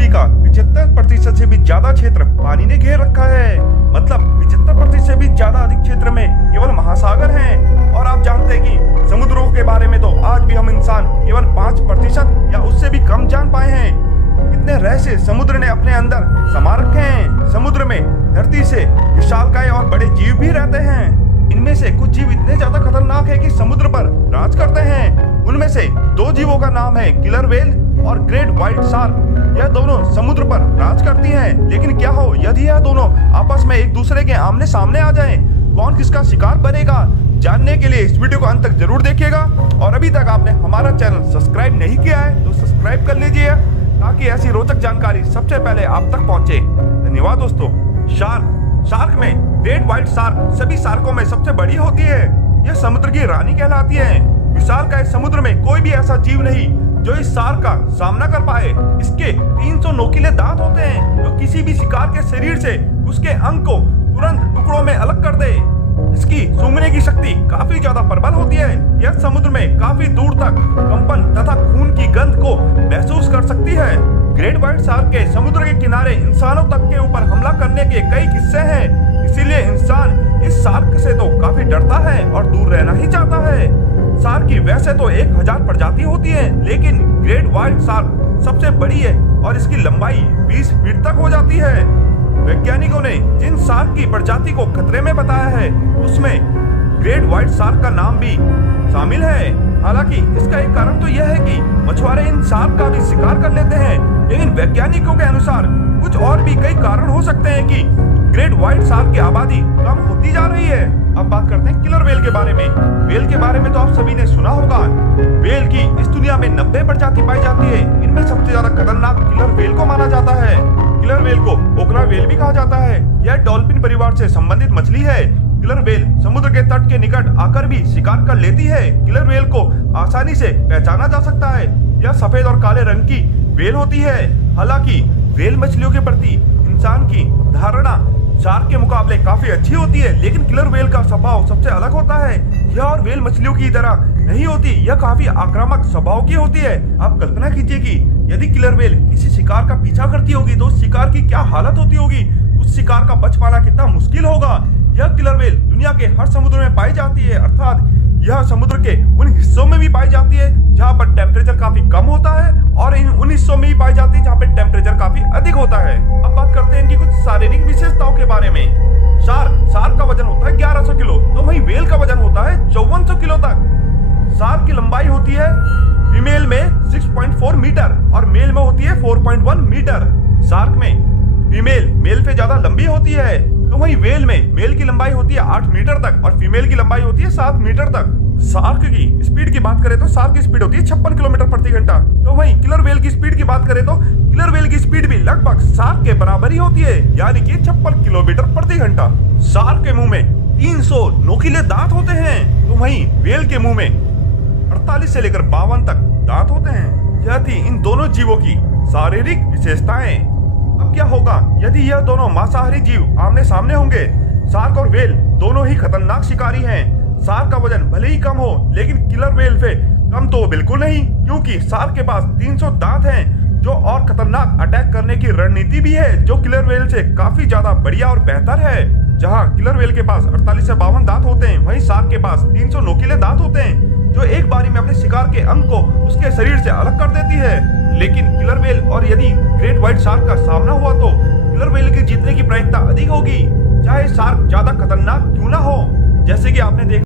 पृथ्वी का 75% से भी ज्यादा क्षेत्र पानी ने घेर रखा है। मतलब 75% से भी ज्यादा अधिक क्षेत्र में केवल महासागर हैं। और आप जानते हैं कि समुद्रों के बारे में तो आज भी हम इंसान केवल 5% या उससे भी कम जान पाए हैं। कितने रहस्य समुद्र ने अपने अंदर समा रखे हैं। समुद्र में धरती से विशालकाय और बड़े जीव भी रहते हैं। इनमें से कुछ जीव इतने ज्यादा खतरनाक है कि समुद्र पर राज करते हैं। उनमें से 2 जीवों का नाम है किलर वेल और ग्रेट व्हाइट शार्क। यह दोनों समुद्र पर राज करती हैं। लेकिन क्या हो यदि यह दोनों आपस में एक दूसरे के आमने सामने आ जाएं? कौन किसका शिकार बनेगा? जानने के लिए इस वीडियो को अंत तक जरूर देखिएगा। और अभी तक आपने हमारा चैनल सब्सक्राइब नहीं किया है तो सब्सक्राइब कर लीजिए, ताकि ऐसी रोचक जानकारी सबसे पहले आप तक पहुंचे। धन्यवाद दोस्तों। शार्क में ग्रेट व्हाइट शार्क सभी शार्कों में सबसे बड़ी होती है। यह समुद्र की रानी कहलाती है। विशालकाय समुद्र में कोई भी ऐसा जीव नहीं जो इस शार्क का सामना कर पाए। इसके 300 नोकीले दांत होते हैं जो किसी भी शिकार के शरीर से उसके अंग को तुरंत टुकड़ों में अलग कर दे। इसकी सूंघने की शक्ति काफी ज्यादा प्रबल होती है। यह समुद्र में काफी दूर तक कंपन तथा खून की गंध को महसूस कर सकती है। ग्रेट व्हाइट शार्क के समुद्र के किनारे इंसानों तक के ऊपर हमला करने के कई किस्से हैं। इसीलिए इंसान इस शार्क से तो काफी डरता है और दूर रहना ही चाहता है। शार्क की वैसे तो 1000 प्रजाति होती है, लेकिन ग्रेट व्हाइट शार्क सबसे बड़ी है और इसकी लंबाई 20 फीट तक हो जाती है। वैज्ञानिकों ने जिन शार्क की प्रजाति को खतरे में बताया है उसमें ग्रेट व्हाइट शार्क का नाम भी शामिल है। हालांकि इसका एक कारण तो यह है कि मछुआरे इन शार्क का भी शिकार कर लेते हैं, लेकिन वैज्ञानिकों के अनुसार कुछ और भी कई कारण हो सकते हैं कि ग्रेट व्हाइट शार्क की आबादी कम होती जा रही है। अब बात करते हैं किलर वेल के बारे में। वेल के बारे में तो आप सभी ने सुना होगा। वेल की इस दुनिया में 90 प्रजाति पाई जाती है। इनमें सबसे ज्यादा खतरनाक किलर वेल को माना जाता है। किलर वेल को ओकरा वेल भी कहा जाता है। यह डॉल्फिन परिवार से संबंधित मछली है। किलर वेल समुद्र के तट के निकट आकर भी शिकार कर लेती है। किलर वेल को आसानी से पहचाना जा सकता है। यह सफेद और काले रंग की वेल होती है। हालांकि वेल मछलियों के प्रति इंसान की धारणा शार्क के मुकाबले काफी अच्छी होती है, लेकिन किलर वेल का स्वभाव सबसे अलग होता है। यह और वेल मछलियों की तरह नहीं होती। यह काफी आक्रामक स्वभाव की होती है। आप कल्पना कीजिए कि यदि किलर वेल किसी शिकार का पीछा करती होगी तो उस शिकार की क्या हालत होती होगी। उस शिकार का बच पाना कितना मुश्किल होगा। यह किलर वेल दुनिया के हर समुद्र में पाई जाती है, अर्थात यह समुद्र के उन हिस्सों में भी पाई जाती है जहाँ पर टेम्परेचर काफी कम होता है, और उन हिस्सों में भी पाई जाती है जहाँ पे टेम्परेचर काफी अधिक होता है। अब बात करते हैं इनकी कुछ शारीरिक विशेषताओं के बारे में। शार्क का वजन होता है 1100 किलो, तो वहीं वेल का वजन होता है 5400 किलो तक। शार्क की लंबाई होती है फीमेल में 6.4 मीटर और मेल में होती है 4.1 मीटर। शार्क में फीमेल मेल से ज्यादा लंबी होती है, तो वहीं वेल में मेल की लंबाई होती है 8 मीटर तक और फीमेल की लंबाई होती है 7 मीटर तक। शार्क की स्पीड की बात करें तो शार्क की स्पीड होती है 56 किलोमीटर प्रति घंटा। तो वहीं किलर वेल की स्पीड की बात करें तो किलर वेल की स्पीड भी लगभग शार्क के बराबर ही होती है, यानी कि 56 किलोमीटर प्रति घंटा। शार्क के मुंह में 300 नोकीले दांत होते हैं, तो वहीं वेल के मुंह में 48 से लेकर 52 तक दांत होते हैं। यह थी इन दोनों जीवों की शारीरिक विशेषताएं। अब क्या होगा यदि यह दोनों मांसाहारी जीव आमने सामने होंगे? शार्क और वेल दोनों ही खतरनाक शिकारी हैं। शार्क का वजन भले ही कम हो, लेकिन किलर वेल से कम तो बिल्कुल नहीं, क्योंकि शार्क के पास 300 दांत हैं जो और खतरनाक अटैक करने की रणनीति भी है, जो किलर वेल से काफी ज्यादा बढ़िया और बेहतर है। जहां किलर वेल के पास 48 से 52 दांत होते हैं, वहीं शार्क के पास 300 नोकीले दांत होते हैं जो एक बारी में अपने शिकार के अंग को उसके शरीर से अलग कर देती है। लेकिन किलर वेल और यदि ग्रेट व्हाइट शार्क का सामना हुआ तो किलर वेल की जीतने की प्रायिकता अधिक होगी, चाहे शार्क ज्यादा खतरनाक क्यों ना हो। जैसे कि आपने देखा